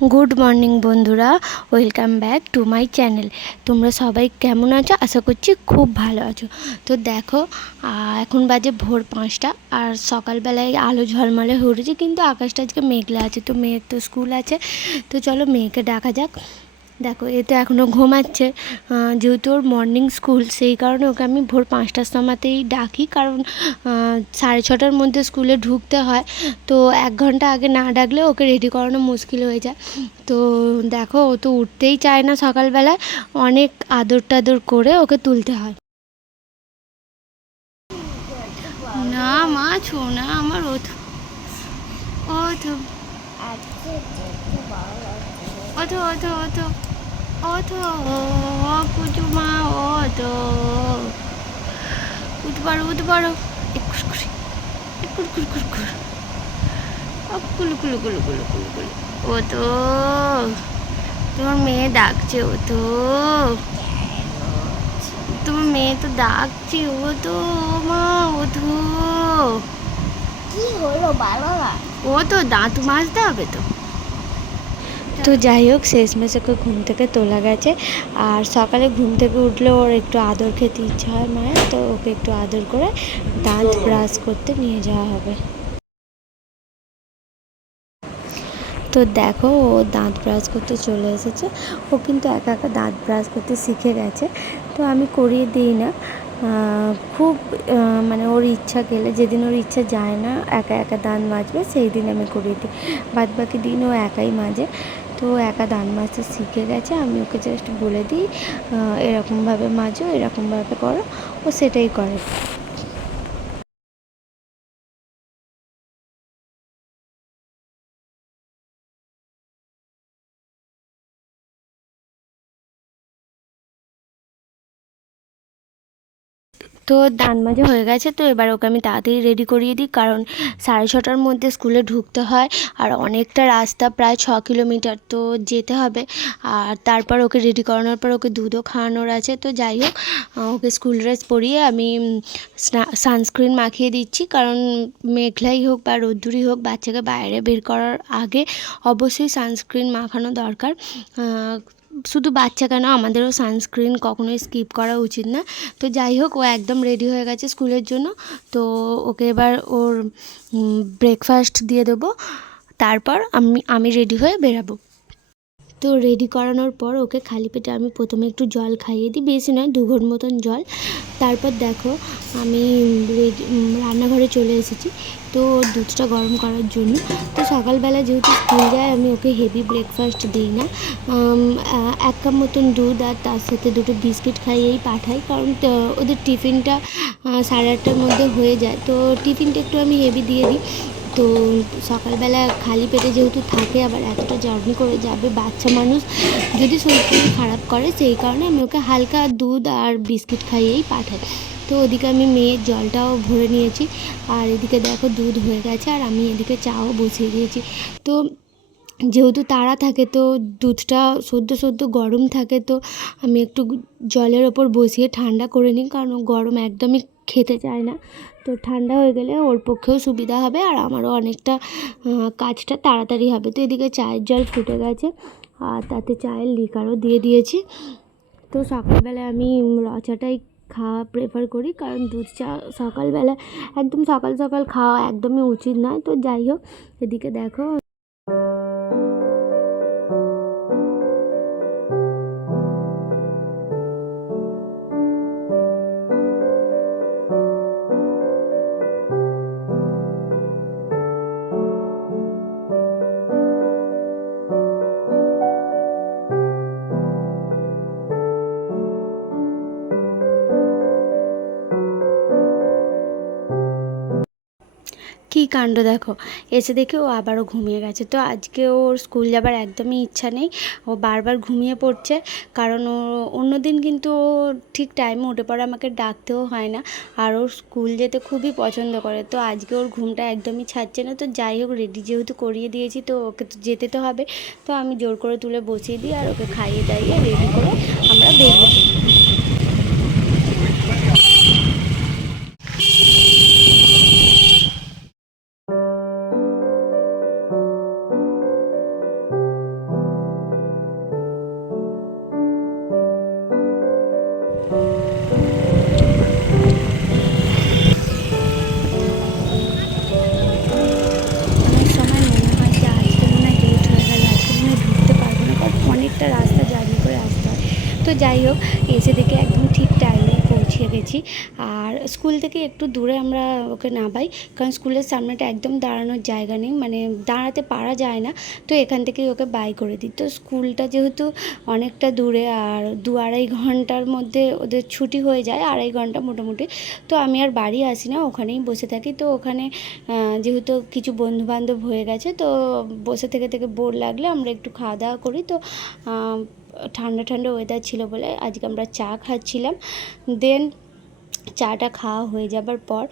Good morning বন্ধুরা, welcome back to my channel. তোমরা সবাই কেমন আছো? আশা করছি খুব ভালো আছো। তো দেখো, এখন বাজে ভোর 5টা আর সকালবেলায় আলো ঝলমলে হয়ে উঠেছে, কিন্তু আকাশটা আজকে মেঘলা আছে। তো মেয়ের তো স্কুল আছে, তো চলো মেয়েকে ডাকা যাক। দেখো, এ তো এখনও ঘুমাচ্ছে। যেহেতু ওর মর্নিং স্কুল, সেই কারণে ওকে আমি ভোর 5টার সময়তেই ডাকি, কারণ 6:30টার মধ্যে স্কুলে ঢুকতে হয়। তো 1 ঘন্টা আগে না ডাকলে ওকে রেডি করানো মুশকিল হয়ে যায়। তো দেখো, ও তো উঠতেই চায় না সকালবেলায়, অনেক আদর টাদর করে ওকে তুলতে হয়। না মা, ছো না আমার। ওঠো ওঠো ওঠো ওঠো ওঠো ওঠো, ও পুজো মা, ওঠো, উঠতে পারো উঠতে পারো। একুশ করে একুর কুর কুর কুর, কুলু কুলু কুলু কুলু কুলু কুলু। ও তো তোমার মেয়ে ডাকছে, ও তো তোমার মেয়ে তো ডাকছে, ও তো মা, ও তো কি হলো বাবা? ও তো দাঁত মাজতে হবে তো। তো যাই হোক, শেষমেশ ওকে ঘুম থেকে তোলা গেছে। আর সকালে ঘুম থেকে উঠলে ওর একটু আদর খেতে ইচ্ছা হয় মায়ের, তো ওকে একটু আদর করে দাঁত ব্রাশ করতে নিয়ে যাওয়া হবে। তো দেখো, ও দাঁত ব্রাশ করতে চলে এসেছে। ও কিন্তু একা একা দাঁত ব্রাশ করতে শিখে গেছে, তো আমি করিয়ে দিই না। খুব মানে ওর ইচ্ছা গেলে, যেদিন ওর ইচ্ছা যায় না একা একা দাঁত মাজবে, সেই দিন আমি করিয়ে দিই। বাদ বাকি দিন ও একাই মাজে। তো একা দাঁত মাজতে শিখে গেছে, আমি ওকে জাস্ট বলে দিই এরকমভাবে মাজো, এরকমভাবে করো, ও সেটাই করে। তো দাঁত মাজা হয়ে গেছে, তো এবার ওকে আমি তাড়াতাড়ি রেডি করিয়ে দিই, কারণ 6:30টার মধ্যে স্কুলে ঢুকতে হয়। আর অনেকটা রাস্তা, প্রায় 6 কিলোমিটার তো যেতে হবে। আর তারপর ওকে রেডি করানোর পর ওকে দুধও খাওয়ানোর আছে। তো যাই হোক, ওকে স্কুল ড্রেস পরিয়ে আমি সানস্ক্রিন মাখিয়ে দিচ্ছি, কারণ মেঘলাই হোক বা রোদ্দুরই হোক, বাচ্চাকে বাইরে বের করার আগে অবশ্যই সানস্ক্রিন মাখানো দরকার। শুধু বাচ্চা কেন, আমাদেরও সানস্ক্রিন কখনোই স্কিপ করা উচিত না। তো যাই হোক, ও একদম রেডি হয়ে গেছে স্কুলের জন্য। তো ওকে এবার ওর ব্রেকফাস্ট দিয়ে দেবো, তারপর আমি রেডি হয়ে বেরাবো। তো রেডি করানোর পর ওকে খালি পেটে আমি প্রথমে একটু জল খাইয়ে দিই, বেশি নয়, 2 ঘট মতন জল। তারপর দেখো, আমি রান্নাঘরে চলে এসেছি তো দুধটা গরম করার জন্য। তো সকালবেলা যেহেতু স্কুল যায়, আমি ওকে হেভি ব্রেকফাস্ট দিই না। 1 কাপ মতন দুধ আর তার সাথে 2টো বিস্কিট খাইয়েই পাঠাই, কারণ ওদের টিফিনটা 8:30টার মধ্যে হয়ে যায়। তো টিফিনটা একটু আমি হেভি দিয়ে দিই। তো সকালবেলা খালি পেটে যেহেতু থাকে, আবার এতটা জার্নি করে যাবে, বাচ্চা মানুষ যদি শরীর খারাপ করে, সেই কারণে আমি ওকে হালকা দুধ আর বিস্কিট খাইয়েই পাঠাই। তো ওদিকে আমি মেয়ের জলটাও ভরে নিয়েছি, আর এদিকে দেখো দুধ হয়ে গেছে, আর আমি এদিকে চাও বসিয়ে দিয়েছি। তো যেহেতু তাড়া থাকে, তো দুধটা সদ্য সদ্য গরম থাকে, তো আমি একটু জলের ওপর বসিয়ে ঠান্ডা করে নিই, কারণ ও গরম একদমই খেতে চায় না। তো ঠান্ডা হয়ে গেলে ওর পক্ষেও সুবিধা হবে, আর আমারও অনেকটা কাজটা তাড়াতাড়ি হবে। তো এদিকে চায়ের জল ফুটে গেছে, আর তাতে চায়ের লিকারও দিয়ে দিয়েছি। তো সকালবেলায় আমি র চাটাই খাওয়া প্রেফার করি, কারণ দুধ চা সকালবেলা একদম সকাল সকাল খাওয়া একদমই উচিত নয়। তো যাই হোক, এদিকে দেখো, কী কাণ্ড দেখো, এসে দেখে ও আবারও ঘুমিয়ে গেছে। তো আজকে ওর স্কুল যাবার একদমই ইচ্ছা নেই, ও বারবার ঘুমিয়ে পড়ছে। কারণ ও অন্য দিন কিন্তু ও ঠিক টাইমে উঠে পড়ে, আমাকে ডাকতেও হয় না, আর ওর স্কুল যেতে খুবই পছন্দ করে। তো আজকে ওর ঘুমটা একদমই ছাড়ছে না। তো যাই হোক, রেডি যেহেতু করিয়ে দিয়েছি, তো ওকে তো যেতে তো হবে। তো আমি জোর করে তুলে বসিয়ে দিই, আর ওকে খাইয়ে দাইয়ে রেডি করে আমরা বেরিয়ে পড়ি। তো যাই হোক, এসে দেখে একদম ঠিক টাইমে পৌঁছে গেছি। আর স্কুল থেকে একটু দূরে আমরা ওকে নামাই, কারণ স্কুলের সামনেটা একদম দাঁড়ানোর জায়গা নেই, মানে দাঁড়াতে পারা যায় না। তো এখান থেকেই ওকে বাই করে দিই। তো স্কুলটা যেহেতু অনেকটা দূরে, আর 2-2.5 ঘন্টার মধ্যে ওদের ছুটি হয়ে যায়, 2.5 ঘন্টা মোটামুটি। তো আমি আর বাড়ি আসি না, ওখানেই বসে থাকি। তো ওখানে যেহেতু কিছু বন্ধুবান্ধব হয়ে গেছে, তো বসে থেকে থেকে বোর লাগলে আমরা একটু খাওয়া দাওয়া করি। তো ঠান্ডা ঠান্ডা ওয়েদার ছিল বলে আজকে আমরা চা খাচ্ছিলাম। দেন চাটা খাওয়া হয়ে যাবার পর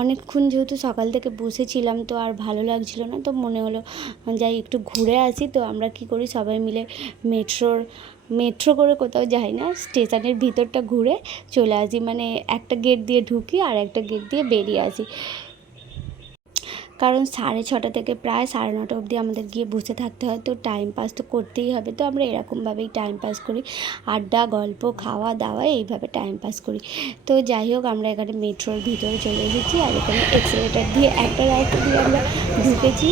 অনেকক্ষণ যেহেতু সকাল থেকে বসেছিলাম, তো আর ভালো লাগছিল না, তো মনে হলো যাই একটু ঘুরে আসি। তো আমরা কি করি, সবাই মিলে মেট্রো করে কোথাও যাই না, স্টেশনের ভিতরটা ঘুরে চলে আসি, মানে একটা গেট দিয়ে ঢুকি আর একটা গেট দিয়ে বেরিয়ে আসি। কারণ 6:30 থেকে প্রায় 9:30 অবধি আমাদের গিয়ে বসে থাকতে হয়, তো টাইম পাস তো করতেই হবে। তো আমরা এরকমভাবেই টাইম পাস করি, আড্ডা গল্প খাওয়া দাওয়া এইভাবে টাইম পাস করি। তো যাই হোক, আমরা এখানে মেট্রোর ভিতরে চলে এসেছি, আর এখানে এক্সেলেটার দিয়ে একটা রাস্তা দিয়ে আমরা ঢুকেছি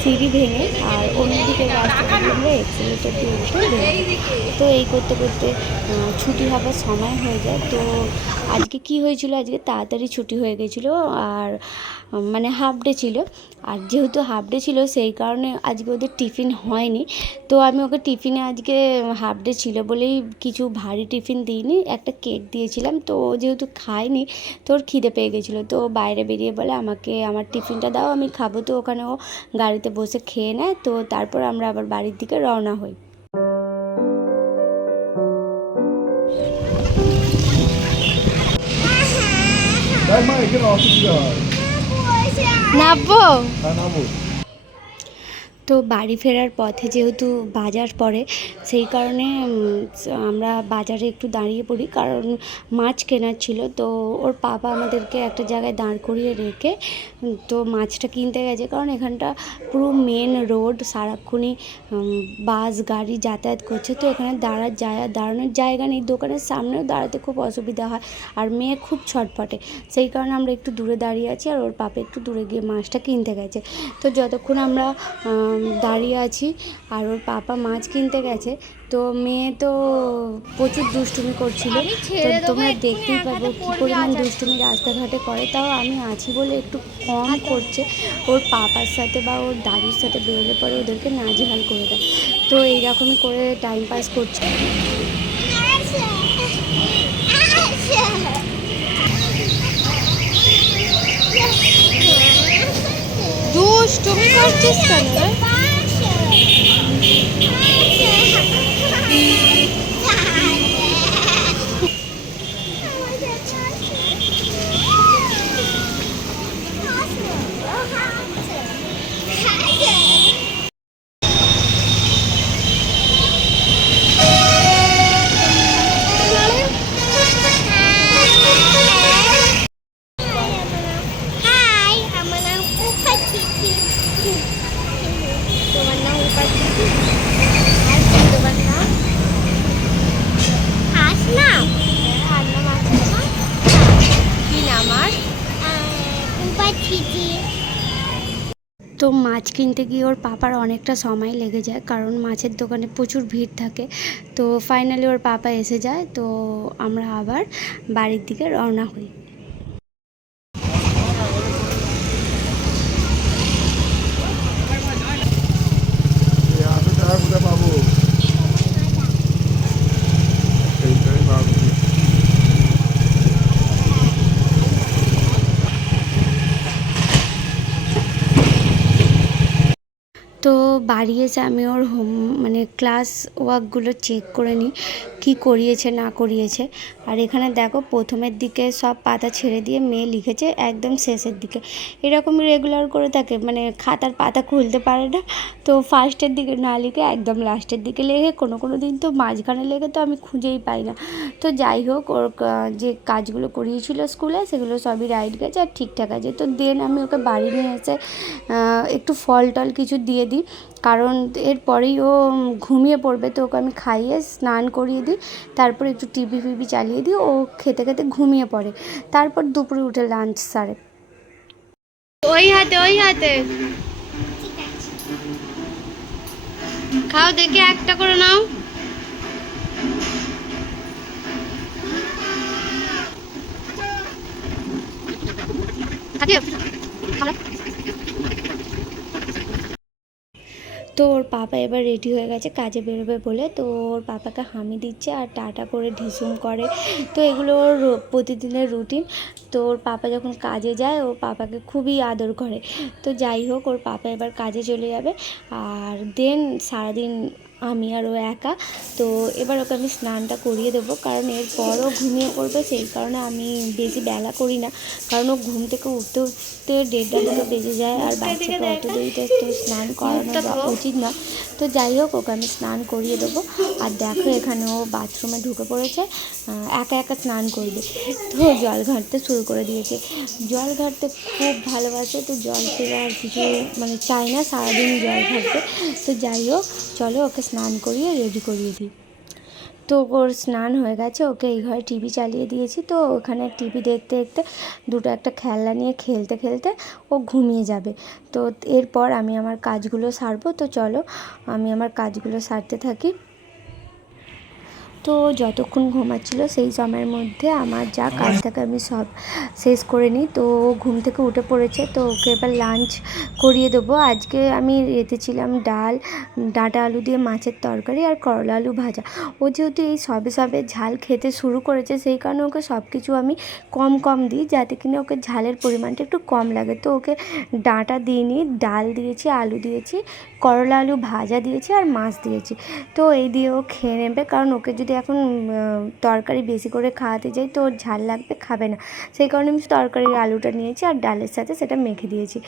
সিঁড়ি ভেঙে, আর অন্যদিকে রাস্তাটা দিয়ে আমরা এক্সেলেটার দিয়ে উঠে বেরোবো। তো এই করতে করতে ছুটি হবার সময় হয়ে যায়। তো আজকে কি হয়েছিল, আজকে তাড়াতাড়ি ছুটি হয়ে গেছিলো, আর মানে হাফ ডে ছিল। আর যেহেতু হাফ ডে ছিল, সেই কারণে আজকে ওদের টিফিন হয়নি। তো আমি ওকে টিফিনে আজকে হাফ ডে ছিল বলেই কিছু ভারী টিফিন দিইনি, একটা কেক দিয়েছিলাম। তো ও যেহেতু খায়নি, তো ওর খিদে পেয়ে গেছিলো, তো বাইরে বেরিয়ে বলে আমাকে আমার টিফিনটা দাও, আমি খাবো। তো ওখানে ও গাড়িতে বসে খেয়ে নেয়। তো তারপর আমরা আবার বাড়ির দিকে রওনা হই। মা এখানে অসুবিধা হয়। নামবো। হ্যাঁ নামো। তো বাড়ি ফেরার পথে যেহেতু বাজার পড়ে, সেই কারণে আমরা বাজারে একটু দাঁড়িয়ে পড়ি, কারণ মাছ কেনার ছিল। তো ওর পাপা আমাদেরকে একটা জায়গায় দাঁড় করিয়ে রেখে তো মাছটা কিনতে গেছে, কারণ এখানটা পুরো মেন রোড, সারাক্ষণই বাস গাড়ি যাতায়াত করছে। তো এখানে দাঁড়ানোর জায়গা নেই, দোকানের সামনেও দাঁড়াতে খুব অসুবিধা হয়, আর মেয়ে খুব ছটফটে। সেই কারণে আমরা একটু দূরে দাঁড়িয়ে আছি, আর ওর পাপা একটু দূরে গিয়ে মাছটা কিনতে গেছে। তো যতক্ষণ আমরা দাঁড়িয়ে আছি আর ওর পাপা মাছ কিনতে গেছে, তো মেয়ে তো প্রচুর দুষ্টুমি করছিল। তো তোমরা দেখতেই পাবো কী পরিমাণ দুষ্টুমি রাস্তাঘাটে করে। তাও আমি আছি বলে একটু কম করছে, ওর পাপার সাথে বা ওর দাদুর সাথে বেরোলে পরে ওদেরকে নাজেহাল করে দেয়। তো এইরকমই করে টাইম পাস করছে। দুষ্টুমি করছিস কেন রে? তোমার নাম উপাধি? আর তোমার নাম? আসলাম আর নাম আছে তোমার? কি নাম আর? উপাধি। তো মাছ কিনতে গিয়ে ওর পাপার অনেকটা সময় লেগে যায়, কারণ মাছের দোকানে প্রচুর ভিড় থাকে। তো ফাইনালি ওর পাপা এসে যায়, তো আমরা আবার বাড়ির দিকে রওনা হই। টাকা কোথায় পাবো? এইটাই ভাবছি। তো বাড়ি এসে আমি ওর মানে ক্লাস ওয়ার্কগুলো চেক করে নিই, কী করিয়েছে না করিয়েছে। আর এখানে দেখো, প্রথমের দিকে সব পাতা ছেড়ে দিয়ে মেয়ে লিখেছে একদম শেষের দিকে। এরকম রেগুলার করে থাকে, মানে খাতার পাতা খুলতে পারে না। তো ফার্স্টের দিকে না লিখে একদম লাস্টের দিকে লেগে, কোনো দিন তো মাঝখানে লেগে, তো আমি খুঁজেই পাই না। তো যাই হোক, ওর যে কাজগুলো করিয়েছিল স্কুলে, সেগুলো সবই রাইট গেছে আর ঠিকঠাক আছে। তো দেন আমি ওকে বাড়ি নিয়ে এসে একটু ফল টল কিছু দিয়ে দিই, কারণ এরপরেই ও ঘুমিয়ে পড়বে। তো ওকে আমি খাইয়ে স্নান করিয়ে দিই, তারপর একটু টিভি ফিভি চালিয়ে দিই, ও খেতে খেতে ঘুমিয়ে পড়ে। তারপর দুপুরে উঠে লাঞ্চ সারে। ওই হাতে খাও, দেখে একটা করে নাও। তো ওর পাপা এবার রেডি হয়ে গেছে কাজে বেরোবে বলে, তো ওর পাপাকে হামি দিচ্ছে আর টাটা করে ঢিসুম করে। তো এগুলো ওর প্রতিদিনের রুটিন। তো ওর পাপা যখন কাজে যায় ওর পাপাকে খুবই আদর করে। তো যাই হোক, ওর পাপা এবার কাজে চলে যাবে, আর দেন সারাদিন আমি আর ও একা। তো এবার ওকে আমি স্নানটা করিয়ে দেবো, কারণ এরপরও ঘুমিয়ে পড়বে, সেই কারণে আমি বেশি বেলা করি না, কারণ ও ঘুম থেকে উঠতে উঠতে 1:30 বেজে যায়, আর বাচ্চাকে অত দেরিতে তো স্নান করানো উচিত না। তো যাই হোক, ওকে আমি স্নান করিয়ে দেবো। আর দেখো এখানে ও বাথরুমে ঢুকে পড়েছে, একা একা স্নান করবে। তো জল ঘাঁটতে শুরু করে দিয়েছে। জল ঘাঁটতে খুব ভালোবাসে, তো জল থেকে আর কিছু মানে চাই না, সারাদিন জল ঘাঁটবে। তো যাই হোক, চলো ওকে স্নান করিয়ে রেডি করিয়ে দিই। তো ওর স্নান হয়ে গেছে, ওকে এই ঘরে টিভি চালিয়ে দিয়েছি। তো ওখানে টিভি দেখতে দেখতে দুটো একটা খেলনা নিয়ে খেলতে খেলতে ও ঘুমিয়ে যাবে। তো এরপর আমি আমার কাজগুলো সারবো। তো চলো আমি আমার কাজগুলো সারতে থাকি। তো যতক্ষণ ঘুমাচ্ছিল সেই সময়ের মধ্যে আমার যা কাজ থাকে আমি সব শেষ করে নিই। তো ও ঘুম থেকে উঠে পড়েছে, তো ওকে এবার লাঞ্চ করিয়ে দেবো। আজকে আমি রেঁধেছিলাম ডাল, ডাঁটা আলু দিয়ে মাছের তরকারি আর করলা আলু ভাজা। ও যেহেতু এই সবে সবে ঝাল খেতে শুরু করেছে, সেই কারণে ওকে সব কিছু আমি কম কম দিই, যাতে কিনা ওকে ঝালের পরিমাণটা একটু কম লাগে। তো ওকে ডাঁটা দিইনি, ডাল দিয়েছি, আলু দিয়েছি, করলা আলু ভাজা দিয়েছি আর মাছ দিয়েছি। তো এই দিয়ে ও খেয়ে নেবে, কারণ ওকে যদি এখন তরকারি বেশি করে খাওয়াতে যাই তো ওর ঝাল লাগবে, খাবে না। সেই কারণে আমি তরকারির আলুটা নিয়েছি আর ডালের সাথে সেটা মেখে দিয়েছি।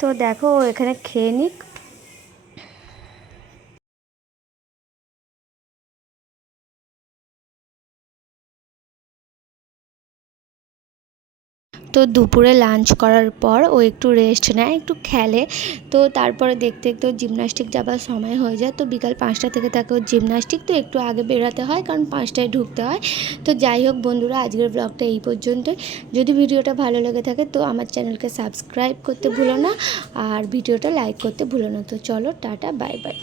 তো দেখো ও এখানে খেয়ে নিক। তো দুপুরে লাঞ্চ করার পর ও একটু রেস্ট নেয়, একটু খেলে। তো তারপরে দেখতে দেখতে ওর জিমনাস্টিক যাবার সময় হয়ে যায়। তো বিকাল 5টা থেকে থাকে ওর জিমনাস্টিক, তো একটু আগে বেরোতে হয়, কারণ 5টায় ঢুকতে হয়। তো যাই হোক বন্ধুরা, আজকের ব্লগটা এই পর্যন্তই। যদি ভিডিওটা ভালো লেগে থাকে তো আমার চ্যানেলকে সাবস্ক্রাইব করতে ভুলো না, আর ভিডিওটা লাইক করতে ভুলো না। তো চলো টাটা, বাই বাই।